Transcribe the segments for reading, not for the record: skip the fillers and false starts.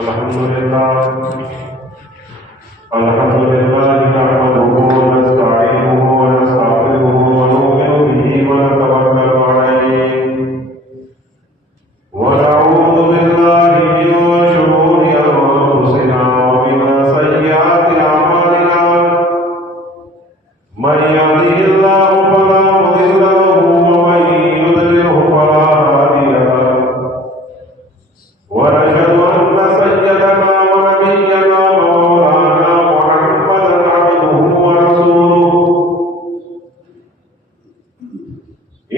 الحمد لله نحمده ونستعينه ونستغفره ونؤمن به ونتوكل عليه ونعوذ بالله من شرور أنفسنا ومن سيئات أعمالنا من يهده الله فلا مضل له ومن يضلله فلا هادي له ونشهد أن سيدنا ونبينا مولانا محمدا عبده ورسوله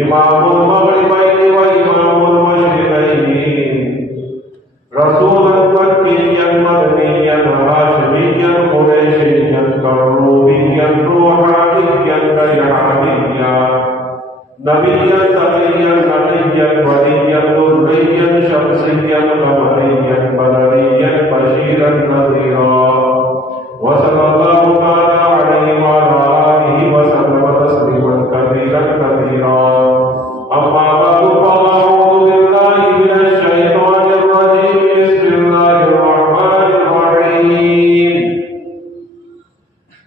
إمام المغربين وإمام المشرقين رسولا مكيا مدنيا هاشميا قريشيا كروبيا روحانيا ريحانيا نبيا تقيا نقيا وليا ذريا شمسيا قمريا بدريا بشيرا نذيرا وصلى الله تعالى عليه وعلى آله وسلم تسليما كثيرا كثيرا أما بعد فأعوذ بالله من الشيطان الرجيم بسم الله الرحمن الرحيم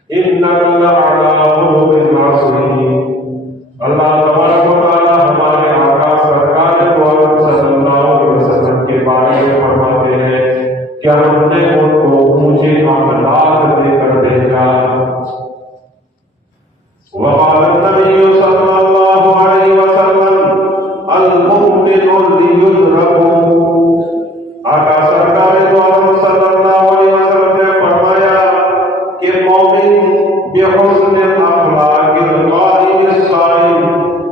إنك لعلى خلق عظيم اللہ تبارک و تعالی ہمارے آقا سرکار دو عالم صلی اللہ علیہ وسلم کے بارے میں فرماتے ہیں کہ ہم نے ان کو اونچے اخلاق دے کر بھیجا. وقال النبي صلی اللہ علیہ وسلم المؤمن ليدرك. آقا سرکار دو عالم صلی اللہ علیہ وسلم نے فرمایا کہ مومن بحسن اخلاق القائم الصائم،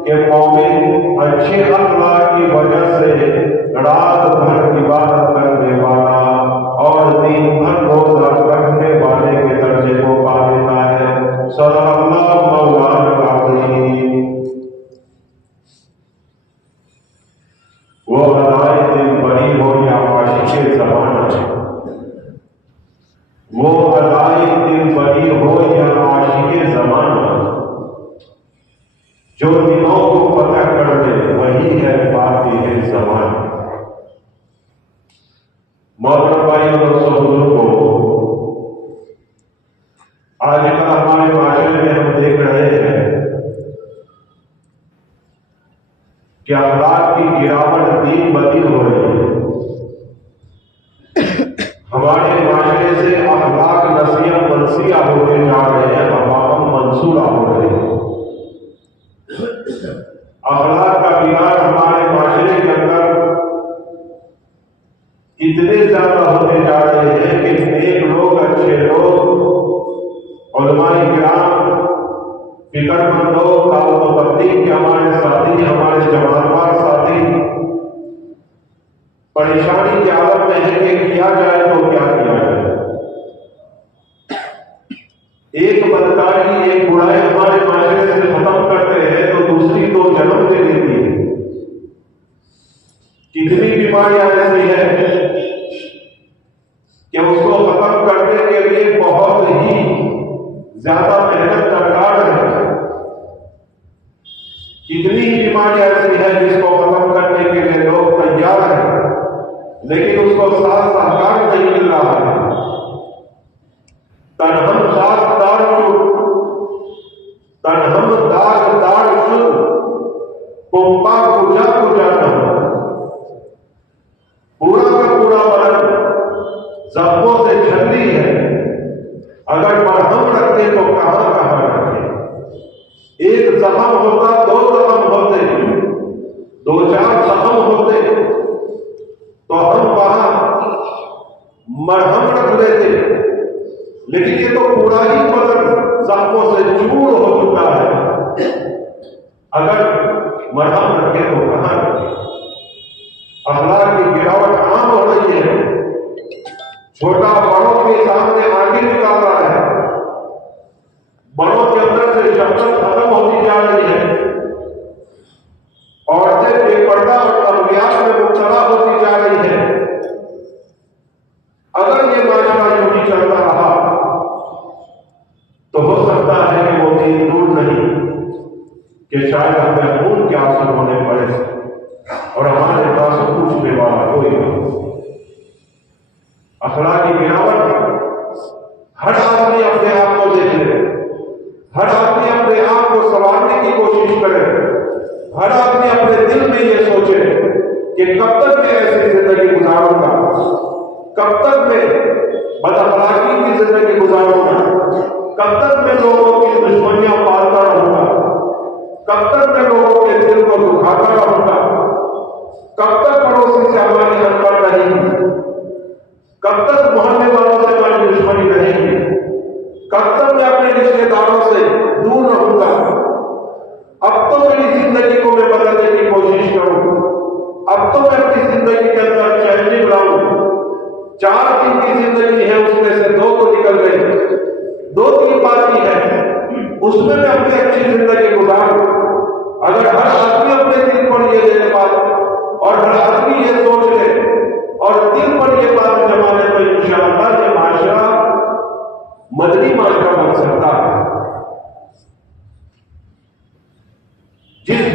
کہ مومن اچھے اخلاق کی وجہ سے رات بھر عبادت کرنے والا اور دن بھر روزہ رکھنے والے کے درجے کو پا لیتا ہے. صدق اللہ مولانا العظیم. وہ ادائے دل بڑی ہو یا عاشق زمانہ، وہ ادائے دل بڑی ہو یا عاشق زمانہ، جو دلوں کو فتح کر دے وہی ہے فاتح زمان. محترم بھائیوں اور بزرگوں، آج کل ہمارے معاشرے میں ہم دیکھ رہے ہیں کہ اخلاق کی گراوٹ دن بدن ہو رہی ہے. ہمارے معاشرے سے اخلاق نسیہ منسیہ ہوتے جا رہے ہیں، عوام منصورہ ہو رہے ہیں. اخلاق کا بیمار ہمارے معاشرے کے اندر اتنے زیادہ ہوتے جا رہے ہیں کہ نیک لوگ، اچھے لوگ، علماء کرام، فکر مند لوگ، تعلق و تبلیغ کے ہمارے ساتھی، ہمارے جماعتوار ساتھی پریشانی کی حالت میں ہے کہ کیا جائے تو کیا کیا جائے. ایک بدکاری، ایک برائی ہمارے معاشرے سے ختم کرتے ہیں تو دوسری تو جنم دے دیتی ہے. کتنی بیماریاں ایسی ہیں کہ اس کو ختم کرنے کے لیے بہت ہی زیادہ محنت درکار ہے. کتنی بیماریاں ایسی ہیں جس کو ختم کرنے کے لیے لوگ تیار ہیں، لیکن اس کو ساتھ سہکار نہیں مل رہا ہے. تنہم ساتھ دار شد، تنہم داغ دار شد، کمپا کجا کجا نہ. پورا کا پورا بدن زخموں سے چھلی ہے. اگر مرہم رکھے تو کہاں کہاں رکھے. ایک زخم ہوتا، دو زخم ہوتے، دو چار زخم ہوتے تو ہم وہاں مرہم رکھ لیتے، لیکن یہ تو پورا ہی بدن زخموں سے چور ہو چکا ہے. اگر مرہم رکھے تو کہاں رکھے. اخلاق کی گراوٹ عام ہو رہی ہے. چھوٹا بڑوں کے سامنے آگے نکال رہا ہے. بڑوں کے اندر سے شفقت ختم ہوتی جا رہی ہے. عورتیں بے پردہ اور تربیات میں مبتلا ہوتی جا رہی ہے. اگر یہ معاشرہ یوں ہی چلتا رہا تو ہو سکتا ہے کہ وہ دن دور نہیں کہ شاید ہمیں خون کے آنسو ہونے پڑے اور ہمارے پاس کچھ بے والا کوئی نہیں.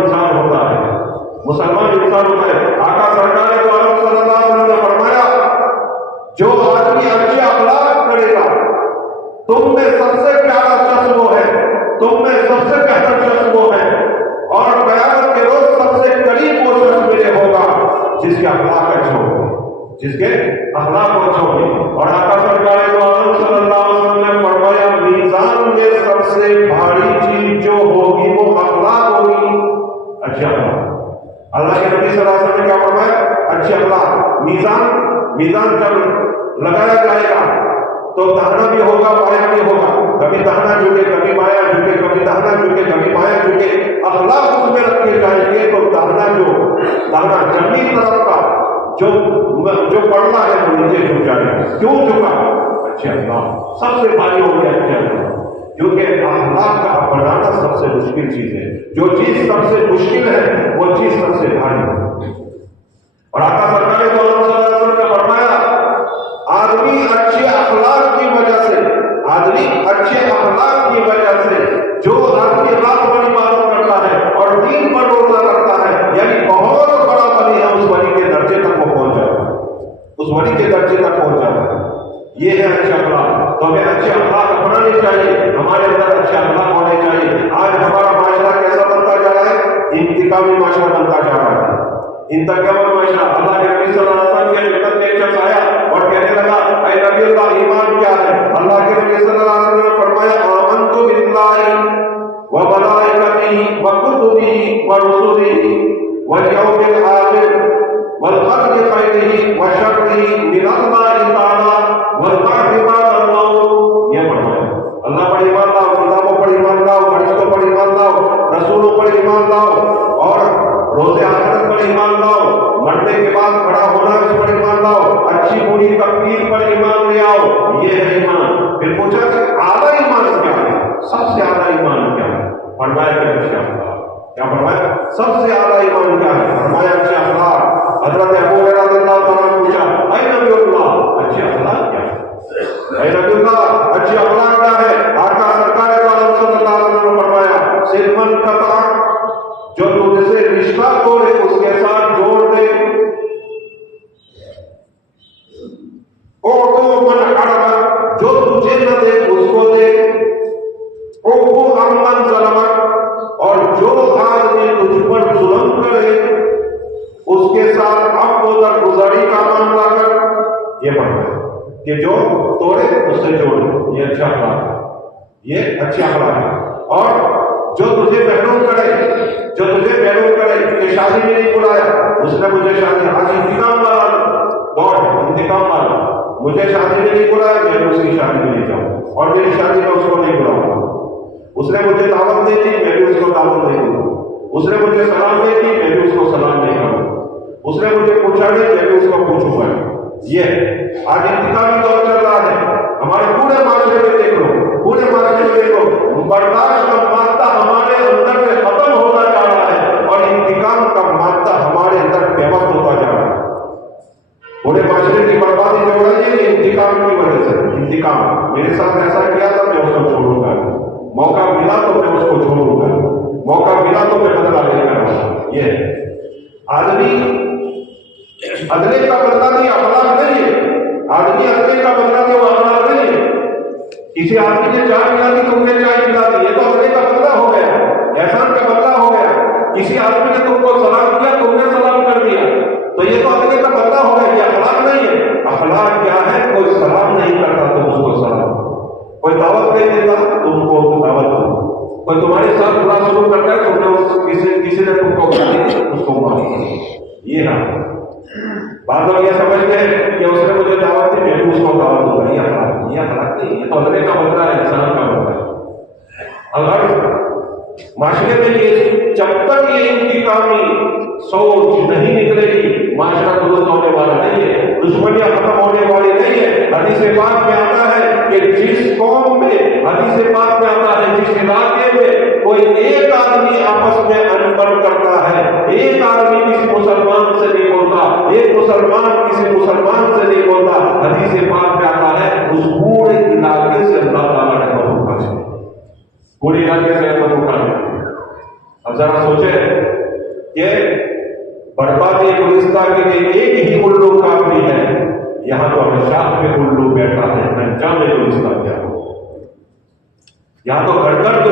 انسان ہوتا ہے، مسلمان انسان ہوتا ہے۔ آقا سرکار دو عالم صلی اللہ علیہ وسلم نے فرمایا جو آدمی اچھے اخلاق کرے گا تم میں سب سے پیارا شخص وہ ہے، تم میں سب سے بہتر شخص وہ ہے، اور قیامت کے روز سب سے قریب وہ شخص میرے ہوگا جس کے اخلاق اچھے ہوں گے، جس کے اخلاق اچھے ہوں گے۔ اور آقا سرکار دو عالم صلی اللہ علیہ وسلم نے فرمایا میزان میں سب سے بھاری چیز جو ہوگی وہ اخلاق ہوگی، اچھے اخلاق۔ اللہ کے نبی صلی اللہ علیہ وسلم نے کیا فرمایا؟ اچھے اخلاق۔ میزان جب لگایا جائے گا تو دہنا بھی ہوگا بایاں بھی ہوگا، کبھی دہنا جھکے کبھی بایاں جھکے، کبھی دہنا جھکے کبھی بایاں جھکے۔ اخلاق اس میں رکھے جائیں گے تو دہنا جمنی طرف کا جو پڑھنا ہے وہ نیچے جھک جائے گا۔ کیوں جھکا؟ اچھے اخلاق سب سے بھاری ہو گیا اچھے اخلاق، کیونکہ اخلاق کا بنانا سب سے مشکل چیز ہے۔ جو چیز سب سے مشکل ہے وہ چیز سب سے بھاری ہے۔ اور آقا سرکار دو عالم صلی اللہ علیہ وسلم نے فرمایا آدمی اچھے اخلاق کی وجہ سے جو آدمی رات پر عبادت کرتا ہے اور دین پر روزہ رکھتا ہے، یعنی بہت بڑا ولی ہے، اس ولی کے درجے تک وہ پہنچ جاتا ہے، اس ولی کے درجے تک پہنچ جاتا ہے۔ یہ ہے اچھے اخلاق۔ تو ہمیں اچھے اخلاق اپنانے چاہیے، ہمارے اندر اچھے اخلاق ہونے چاہیے۔ آج ہمارا معاشرہ کیسا بنتا جا رہا ہے؟ انتقامی معاشرہ بنتا جا رہا ہے، انتقامی معاشرہ۔ اللہ کے نبی صلی اللہ علیہ وسلم کے خدمت میں ایک شخص آیا اور کہنے لگا اے نبی اللہ ایمان کیا ہے؟ اللہ کے نبی صلی اللہ علیہ وسلم نے فرمایا آمنت باللہ وملائکتہ وکتبہ ورسلہ والیوم الآخر والقدر خیرہ وشرہ من اللہ تعالی والبعث بعد الموت۔ یہ فرمایا اللہ پر ایمان لاؤ، کتابوں پر ایمان لاؤ، فرشتوں پر ایمان لاؤ، رسولوں پر ایمان لاؤ، اور روز آخرت پر ایمان لاؤ، مرنے کے بعد کھڑا ہونا اس پر ایمان لاؤ، اچھی بری تقدیر پر ایمان لے آؤ۔ یہ ہے ایمان۔ پھر پوچھا کہ اعلیٰ ایمان کیا ہے؟ سب سے اعلیٰ ایمان کیا ہے؟ فرمایا کہ اچھے اخلاق۔ کیا فرمایا؟ سب سے اعلیٰ ایمان کیا ہے؟ فرمایا اچھے اخلاق۔ حضرت ابو ہریرہ رضی اللہ عنہ نے پوچھا اے نبی اللہ اچھے اخلاق کیا ہے؟ اے نبی اللہ اچھے اخلاق کیا ہے؟ آقا سرکار دو عالم صلی اللہ علیہ وسلم نے فرمایا صرف قطع، جو تجھ سے رشتہ توڑے اس کے ساتھ جوڑ دے، او من حرم، جو تجھے نہ دے اس کو دے، او امن ظلمک، اور جو آدمی تجھ پر ظلم کرے اس کے ساتھ عفو درگزری کا معاملہ کر۔ یہ فرمایا کہ جو توڑے اس سے جوڑے، یہ اچھا اخلاق ہے، یہ اچھا اخلاق ہے۔ اور جو تجھے محروم کرے کہ شادی میں نہیں بلایا، اس نے مجھے شادی، آج انتقام والا دور ہے، انتقام والا، مجھے شادی میں نہیں بلایا، میں اس کی شادی میں نہیں جاؤں، اور میری شادی میں اس کو نہیں بلاؤں گا۔ اس نے مجھے دعوت دے دی، میں بھی اس کو دعوت نہیں دوں گا۔ اس نے مجھے سلام دے دی، میں بھی اس کو سلام نہیں کروں گا۔ اس نے مجھے پوچھا نہیں، میں بھی اس کو پوچھوں گا۔ یہ آج انتقامی دور چل رہا ہے ہمارے پورے معاشرے میں، دیکھ لو پورے معاشرے میں دیکھ لو، برداشت کا مادہ ہمارے اندر سے ختم ہوتا جا رہا ہے اور انتقام کا مادہ ہمارے اندر پیوست ہوتا جا رہا ہے۔ پورے معاشرے کی بربادی جو ہو رہی ہے انتقام کی وجہ سے۔ انتقام، میرے ساتھ ایسا کیا تھا میں اس کو چھوڑوں گا، موقع ملا تو میں اس کو چھوڑوں گا، موقع ملا تو میں بدلہ نہیں کروں۔ یہ آدمی ادلے کا بدلہ نہیں، اخلاق نہیں ہے۔ آدمی ادلے کا بدلہ نہیں، وہ اخلاق نہیں ہے۔ کسی آدمی نے چائے پلا دی، تم نے چائے پلا دی، یہ تو ادلے کا بدلہ ہو گیا، احسان کا بدلہ ہو گیا۔ کسی آدمی نے تم کو سلام کیا، تم نے سلام کر دیا، تو یہ تو ادلے کا بدلہ ہو گیا، یہ اخلاق نہیں ہے۔ اخلاق کیا ہے؟ کوئی سلام نہیں کرتا تم اس کو سلام، کوئی دعوت نہیں دیتا تم کو دعوت دو، کوئی تمہارے ساتھ برا سلوک کرتا ہے، تم نے کسی نے تم کو گالی دی اس کو معافی۔ یہ نہ بعض لوگ یہ سمجھتے ہیں کہ اس نے مجھے دعوت دی، میں بھی اس کو دعوت دوں گا۔ یہ اخلاق نہیں، یہ تو ادلے کا بدلہ ہے، انسان کا بدلہ ہے۔ اگر معاشرے میں یہ جب تک یہ انتقامی سوچ نہیں نکلے گی، معاشرہ درست ہونے والا نہیں ہے، دشمنیاں ختم ہونے والی نہیں ہے۔ حدیث پاک میں آتا ہے کہ جس قوم میں، حدیث پاک میں آتا ہے جس علاقے میں کوئی ایک آدمی آپس میں انبن کرتا ہے، ایک آدمی کسی مسلمان سے نہیں بولتا، ایک مسلمان کسی مسلمان سے نہیں بولتا، حدیث پاک میں آتا ہے اس پورے علاقے سے اللہ تعالیٰ نے بہت پورے علاقے سے احمد اٹھا۔ اب ذرا سوچے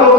2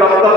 10-10,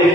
1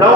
9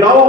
9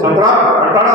17-18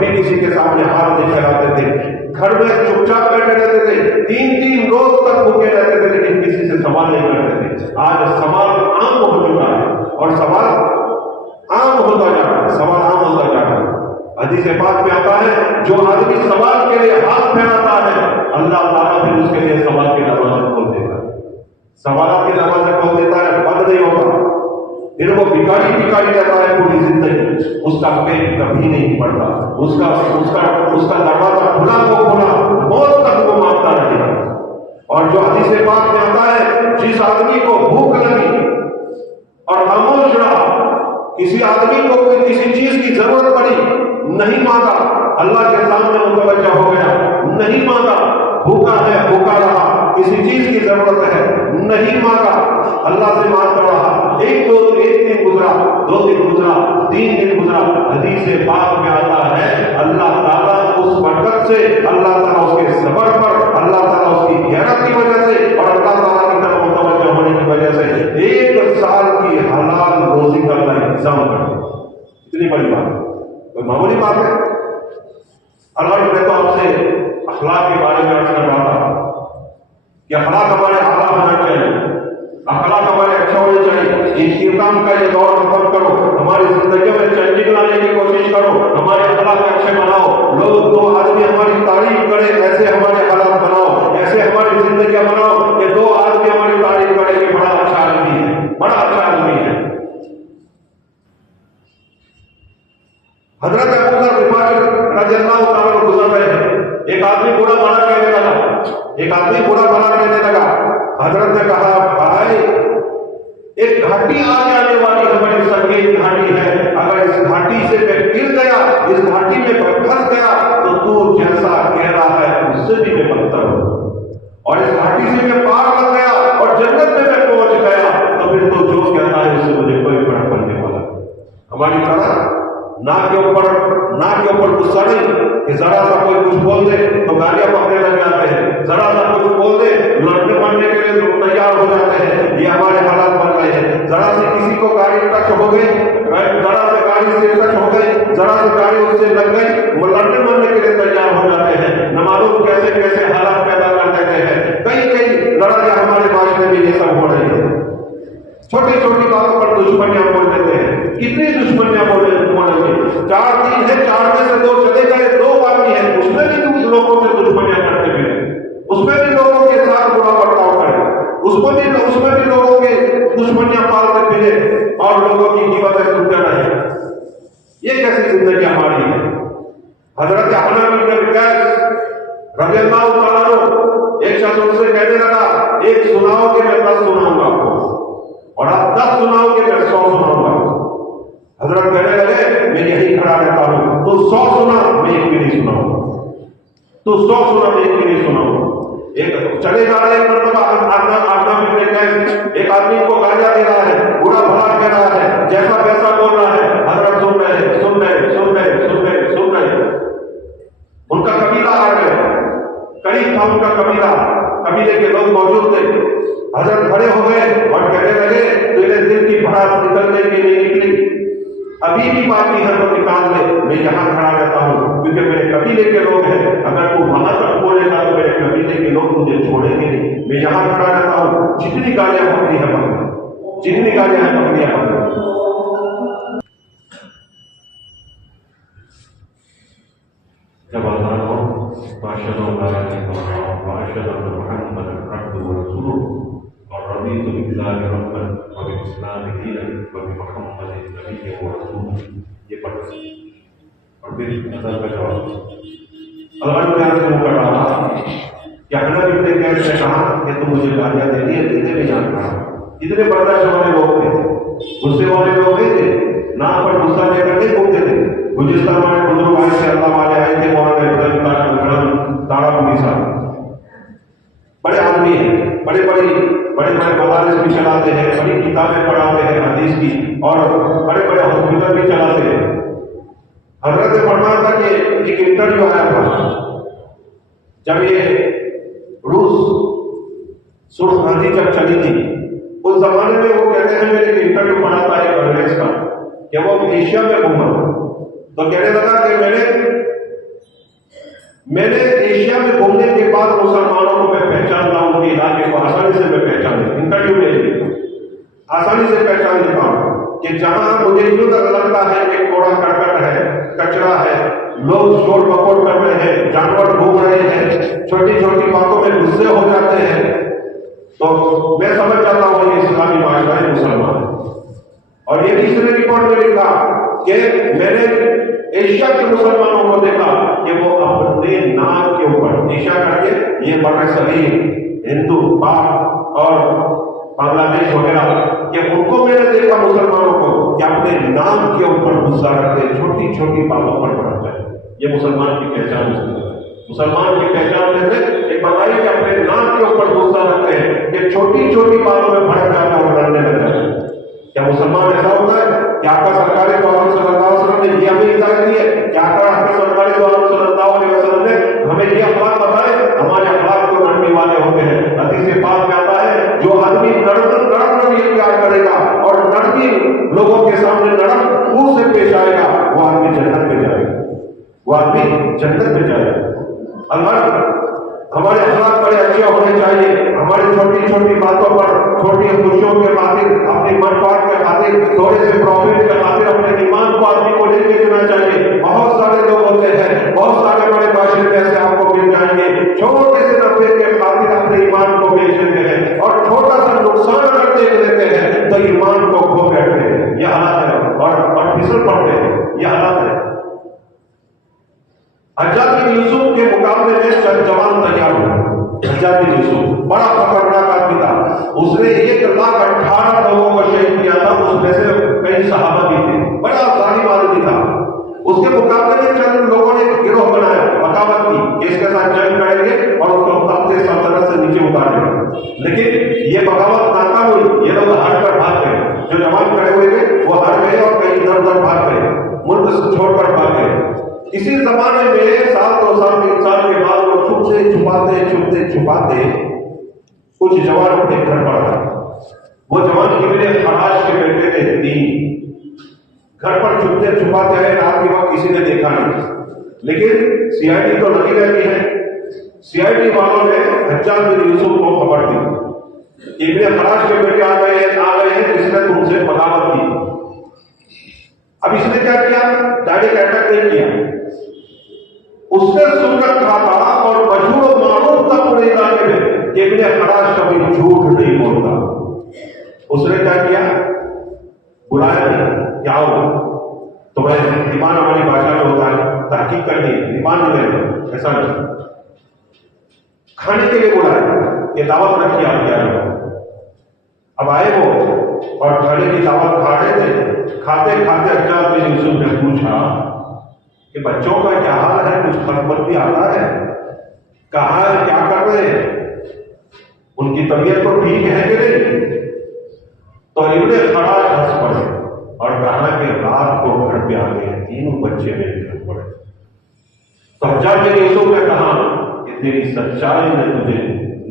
کبھی کسی کے سامنے ہاتھ نہیں پھیلاتے تھے، گھر میں چپ چاپ بیٹھے رہتے تھے، 3 روز تک بھوکے رہتے تھے، لیکن کسی سے سوال نہیں کرتے تھے۔ آج سوال عام ہو چکا ہے اور سوال عام ہوتا جا رہا ہے، سوال عام ہوتا جا رہا ہے۔ حدیث پاک میں آتا ہے جو آدمی سوال کے لیے ہاتھ پھیلاتا ہے اللہ تعالیٰ پھر اس کے لیے سوال کے دروازے کھول دیتا ہے، سوالات کے دروازے کھول دیتا ہے، بند نہیں ہوتا۔ پھر وہ بھکاری رہتا ہے پوری زندگی، اس کا پیٹ کبھی نہیں پڑتا، اس کا دروازہ کھلا کو کھلا، موت تک وہ مانگتا رہے گا۔ اور جو حدیث پاک میں آتا ہے جس آدمی کو بھوک لگی اور خاموش رہا، کسی آدمی کو کوئی کسی چیز کی ضرورت پڑی، نہیں مانگا، اللہ کے سامنے متوجہ ہو گیا، نہیں مانگا، بھوکا ہے بھوکا رہا، کسی چیز کی ضرورت ہے، نہیں مانگا، اللہ سے مانگتا رہا، ایک دن گزرا، 2 دن گزرا، 3 دن گزرا، حدیث پاک میں آتا ہے اللہ تعالیٰ اس برکت سے، اللہ تعالیٰ اس کے صبر پر، اللہ تعالیٰ اس کی غیرت کی وجہ سے اور اللہ تعالیٰ کی طرف متوجہ ہونے کی وجہ سے 1 سال کی حلال روزی کا انتظام کر دیا۔ اتنی بڑی بات ہے، کوئی معمولی بات ہے؟ اللہ میں تو آپ سے اخلاق کے بارے میں عرض کر رہا تھا کہ اخلاق ہمارے اعلیٰ ہونا چاہیے، اخلاق ہمارے اچھا ہونے چاہیے۔ انتقام کا یہ دور ختم کرو، ہماری زندگی میں چینجنگ لانے کی کوشش کرو، ہمارے اخلاق اچھے بناؤ، لوگ 2 آدمی ہماری تعریف کریں، ایسے ہمارے حالات بناؤ، ایسے ہماری زندگیاں بناؤ کہ 2 آدمی ہماری تعریف کریں کہ بڑا اچھا آدمی ہے، بڑا اچھا آدمی ہے۔ حضرت ابو ذر غفاری رضی اللہ تعالیٰ عنہ گزر رہے ہیں، ایک آدمی برا بھلا کہنے لگا، حضرت نے کہا بھائی ایک گھاٹی آ جانے والی ہے، بڑی سنگین گھاٹی ہے، اگر اس گھاٹی سے میں گر گیا، اس گھاٹی میں پھنس گیا تو جیسا کہہ رہا ہے اس سے بھی میں بدتر ہوں، اور اس گھاٹی سے میں پار لگ گیا اور جنت میں پہنچ گیا تو پھر تو جو کہتا ہے اس سے مجھے کوئی فرق پڑنے والا۔ ہماری طرح ناک کے اوپر غصہ نہیں کہ ذرا سا کوئی کچھ بول دے تو گالیاں پکڑنے لگ جاتے ہیں، ذرا سا کچھ بول دے لڑنے مرنے کے لیے تیار ہو جاتے ہیں، یہ ہمارے حالات بن رہے ہیں۔ ذرا سے کسی کو گاڑی ٹچ ہو گئی، ذرا سے گاڑی سے ٹچ ہو گئی، ذرا سے گاڑی اس سے لگ گئی، وہ لڑنے مرنے کے لیے تیار ہو جاتے ہیں، نہ معلوم کیسے حالات پیدا کر دیتے ہیں۔ کئی لڑائیاں ہمارے معاشرے میں یہ سب ہو رہی ہیں، چھوٹی چھوٹی باتوں پر دشمنیاں بول دیتے ہیں، کتنی دشمنیاں بول رہی ہیں۔ 4 دن ہے، 4 میں سے 2 چلے گئے، 2 باقی ہیں، اس میں بھی کچھ لوگوں سے دشمنیاں کرتے پھرے، اس میں بھی لوگوں کے ساتھ برا برتاؤ کرے، اس میں بھی لوگوں کے دشمنیاں پالتے پھرے اور لوگوں کی قیمتیں سنتے رہے۔ یہ کیسی زندگی ہماری ہے؟ حضرت حنان بن قیس رضی اللہ تعالیٰ عنہ ایک شخص ان سے کہنے لگا ایک سناؤ کہ میں 10 سناؤں گا آپ کو، اور آپ 10 سناؤ کہ میں 100 سناؤں گا۔ حضرت کہنے لگے میں یہی کھڑا رہتا ہوں، تو 100 سنا میں ایک بھی نہیں سناؤں گا، تو 100 سنا میں ایک بھی نہیں سناؤں گا۔ ایک چلے جا رہے ایک مرتبہ ایک آدمی کو گالیاں دے رہا ہے، برا بھلا کہہ رہا ہے، جیسا ویسا بول رہا ہے، حضرت سن رہے ان کا قبیلہ آ گیا، قریب تھا ان کا قبیلہ، قبیلے کے لوگ موجود تھے۔ حضرت کھڑے ہو گئے اور کہنے لگے تیرے دل کی بھڑاس نکلنے کے لیے نکلی، ابھی بھی باقی ہے تو نکال لے، میں یہاں کھڑا رہتا ہوں کیونکہ میرے قبیلے کے لوگ ہیں، اگر تو وہاں تک بولے گا تو میرے قبیلے کے لوگ مجھے چھوڑیں گے نہیں، میں یہاں کھڑا رہتا ہوں، جتنی گالیاں پکڑی ہیں پکڑی، جتنی گالیاں ہیں پکڑی ہیں پکڑی۔ جب اللہ کو واشهد ان لا اله الا الله واشهد ان محمدا عبده ورسوله ورضيت بالله ربا وبالاسلام دينا وبمحمد نبيا ورسولا، یہ پڑھ اور پھر نظر کا جواب اللہ نے عرض کر رہا کہ حنان بن قیس نے کہا کہ تم مجھے گالیاں دیتی ہے، اتنے بھی یاد رہا، اتنے برداشت والے لوگ تھے، غصے والے لوگ نہیں تھے، نام پر غصہ لے کر نہیں بولتے تھے۔ گلستان والے بزرگ آئے تھے، اللہ والے آئے تھے، مولانا تاڑا پوری صاحب بڑے آدمی ہیں، بڑے مدارس بھی چلاتے ہیں، بڑی کتابیں پڑھاتے ہیں حدیث کی، اور بڑے ہاسپٹل بھی چلاتے ہیں۔ حضرت نے فرمایا تھا کہ ایک انٹرویو آیا تھا، جب یہ روس سرخ آندھی جب چلی تھی اس زمانے میں، وہ کہتے ہیں میں ایک انٹرویو پڑھا تھا ایک انگریز کا کہ وہ ایشیا میں گھوما، تو کہنے لگا کہ میں نے میں نے ایشیا میں گھومنے کے بعد مسلمانوں کو میں پہچانتا ہوں، ان کے علاقے کو آسانی سے میں پہچان لیتا ہوں، انٹرویو لے لیتا ہوں، آسانی سے پہچان لیتا ہوں کہ جہاں مجھے یوں تک لگتا ہے کہ کوڑا کرکٹ ہے، کچرا ہے، لوگ شور بکوڑ کر رہے ہیں، جانور گھوم رہے ہیں، چھوٹی چھوٹی باتوں میں غصے ہو جاتے ہیں، تو میں سمجھ جاتا ہوں یہ اسلامی معاشرہ ہے، مسلمان ہے۔ اور یہ تیسرے رپورٹ میں لکھا کہ میں نے ایشیا کے مسلمانوں کو دیکھا کہ وہ اپنے نام کے اوپر ایشیا کر کے یہ بر صغیر، ہندو، پاک اور بنگلہ دیش وغیرہ کہ ان کو میں نے دیکھا مسلمانوں کو کہ اپنے نام کے اوپر غصہ رکھتے، چھوٹی چھوٹی باتوں پر بڑھتے ہیں۔ یہ مسلمان کی پہچان ہے۔ مسلمان کی پہچان میں سے ایک بتائی کہ اپنے نام کے اوپر غصہ رکھتے ہیں کہ چھوٹی چھوٹی باتوں میں بھڑک جاتا ہے اور لڑنے لگ جاتا ہے۔ کیا مسلمان ایسا ہوتا ہے کہ آپ کا سرکاری دور صلی اللہ علیہ وسلم نے یہ ہمیں ہدایت دی ہے؟ کیا کرا آپ کے سرکاری دور صلی اللہ علیہ وسلم نے ہمیں یہ اخلاق بتائے؟ ہمارے اخلاق تو نرمی والے ہوتے ہیں۔ حدیث پاک میں آتا ہے جو آدمی نرم اختیار کرے گا اور نرمی لوگوں کے سامنے نرم منہ سے پیش آئے گا، وہ آدمی جنت میں جائے گا، وہ آدمی جنت میں جائے گا۔ اللہ ہمارے اخلاق بڑے اچھے ہونے چاہیے، ہماری چھوٹی چھوٹی باتوں پر، چھوٹی خوشیوں کے خاطر، اپنی منفعت کے خاطر، تھوڑے سے پروفٹ کے خاطر اپنے ایمان کو آدمی کو لے کے چلنا چاہیے۔ بہت سارے لوگ ہوتے ہیں، بہت سارے بڑے بادشاہ ایسے آپ کو مل جائیں گے، چھوٹے سے نفے کے خاطر اپنے ایمان کو بیچ دیتے ہیں اور چھوٹا سا نقصان اگر دیکھ لیتے ہیں تو ایمان کو کھو بیٹھتے ہیں۔ یہ حالات ہے اور پھسل پڑتے ہیں، یہ حالات ہے۔ حجاج بن یوسف کے مقابلے میں چند جوان تیار ہوئے۔ حجاج بن یوسف بڑا خطرناک آدمی تھا، اس نے 1,18,000 لوگوں کو شہید کیا تھا، اس میں سے کئی صحابہ بھی تھے، بڑا ظالم آدمی تھا۔ اس کے مقابلے میں چند لوگوں نے ایک گروہ بنایا، بغاوت کی کہ اس کے ساتھ جنگ کریں گے اور اس کو تخت سلطنت سے نیچے اتاریں گے، لیکن یہ بغاوت ناکام ہوئی، یہ لوگ ہار کر بھاگ گئے۔ جو جوان کھڑے ہوئے تھے وہ ہار گئے اور کئی ادھر ادھر بھاگ گئے، ملک سے چھوڑ کر بھاگ گئے۔ اسی زمانے میں 7 سال 3 سال کے بعد وہ چھپاتے کچھ جوان اپنے گھر پر آئے۔ وہ جوان ابن خراش کے بیٹے تھے، 3 گھر پر چھپاتے ہیں، رات کے وقت کسی نے دیکھا نہیں، لیکن سی آئی ڈی تو لگی رہتی ہے۔ سی آئی ڈی والوں نے حجاج بن یوسف کو خبر دی، ابن خراش کے بیٹے آ گئے ہیں، جس نے تم سے بغاوت کی۔ اب اس نے کیا کیا؟ ڈائریکٹ اٹیک نہیں کیا، اس نے سن رکھا تھا اور مشہور و معروف تھا پورے علاقے میں کہ ابن خراش کبھی جھوٹ نہیں بولتا۔ اس نے کیا کیا؟ بلایا نہیں، کیا ہو تمہیں ایمان ہماری بھاشا میں ہوتا ہے، تحقیق کرنی ہے، ایمان میں ایسا نہیں، کھانے کے لیے بلایا کہ دعوت رکھی آپ کیا ہے۔ اب آئے وہ اور کھانے کی دعوت کھا رہے تھے، کھاتے کھاتے حجاج بن یوسف نے پوچھا کہ بچوں کا کیا حال ہے، کچھ خبر بھی آتا ہے، کہاں ہے، کیا کر رہے ہیں، ان کی طبیعت تو ٹھیک ہے کہ نہیں؟ تو ابن خراش ہنس پڑے اور کہا کہ رات کو گھر پہ آ گئے، 3 بچے میرے گھر پڑے۔ تو حجاج بن یوسف نے کہا کہ تیری سچائی نے تجھے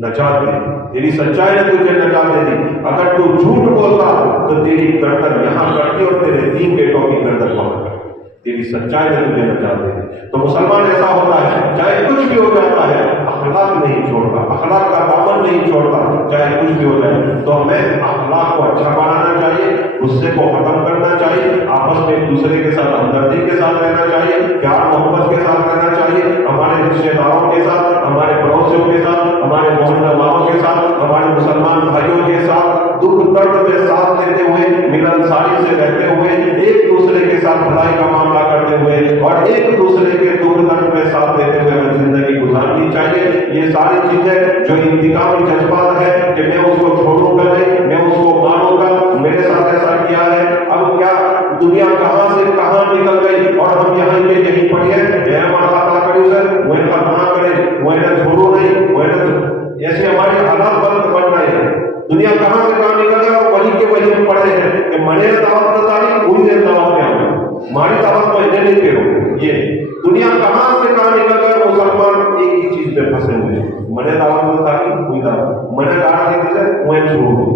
نجات دے، تیری سچائی نے تجھے نجات دے دی، اگر تو جھوٹ بولتا تو تیری گردن یہاں کرتی اور تیرے 3 بیٹوں کی گردن وہاں کرتی، تیری سچائی نے تجھے نجات دے دی۔ تو مسلمان ایسا ہوتا ہے، چاہے کچھ بھی ہو جاتا ہے، اخلاق نہیں چھوڑتا، اخلاق کا دامن نہیں چھوڑتا، چاہے کچھ بھی ہو جائے۔ تو ہمیں اخلاق کو اچھا بنانا چاہیے، غصے کو ختم کرنا چاہیے، آپس میں ایک دوسرے کے ساتھ ہمدردی کے ساتھ رہنا چاہیے، پیار محبت کے ساتھ رہنا چاہیے، ہمارے رشتے داروں کے ساتھ، ہمارے پڑوسیوں کے ساتھ، ہمارے محلہ والوں کے ساتھ، ہمارے مسلمان بھائیوں کے ساتھ دکھ درد میں ساتھ لیتے ہوئے، ملنساری سے رہتے ہوئے، ایک دوسرے کے ساتھ بھلائی کا معاملہ کرتے ہوئے اور ایک دوسرے کے دکھ درد میں ساتھ لیتے ہوئے ہمیں زندگی گزارنی چاہیے۔ یہ ساری چیزیں جو انتقامی جذبات ہے کہ میں اس کو چھوڑوں گا نہیں، میں اس کو مانوں گا، میرے ساتھ ایسا کیا ہے، اب کیا دنیا کہاں سے کہاں نکل گئی اور ہم یہاں کے یہی پڑھے وہ نہ کرے، وہ چھوڑو نہیں، وہ ایسے ہمارے حالات بن رہے ہیں۔ دنیا کہاں سے کہاں نکل گیا اور وہی کے وہی ہم پڑھے ہیں کہ منے دعوت نہ داری پوری دیر دعوت میں آؤں، ہماری دعوت کو انہیں نہیں کہو۔ یہ دنیا کہاں سے کہاں نکل گیا، مسلمان ایک ہی چیز پہ پھنسے ہوئے، منے دعوت نہ داری کوئی دعوت، منے دعوت سے وہ چھوڑو۔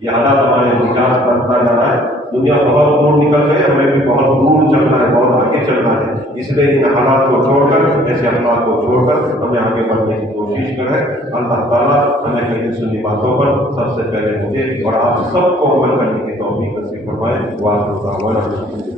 یہ حالات ہمارے وکاس بنتا جا رہا ہے۔ دنیا بہت دور نکل گئے، ہمیں بھی بہت دور چلنا ہے، بہت آگے چلنا ہے، اس لیے ان حالات کو چھوڑ کر، ایسے حالات کو چھوڑ کر ہمیں آگے بڑھنے کی کوشش کریں۔ اللہ تعالیٰ ہمیں کہیں سنی باتوں پر سب سے پہلے مجھے اور آپ سب کو عمل کرنے کی توفیق نصیب فرمائے۔ واہ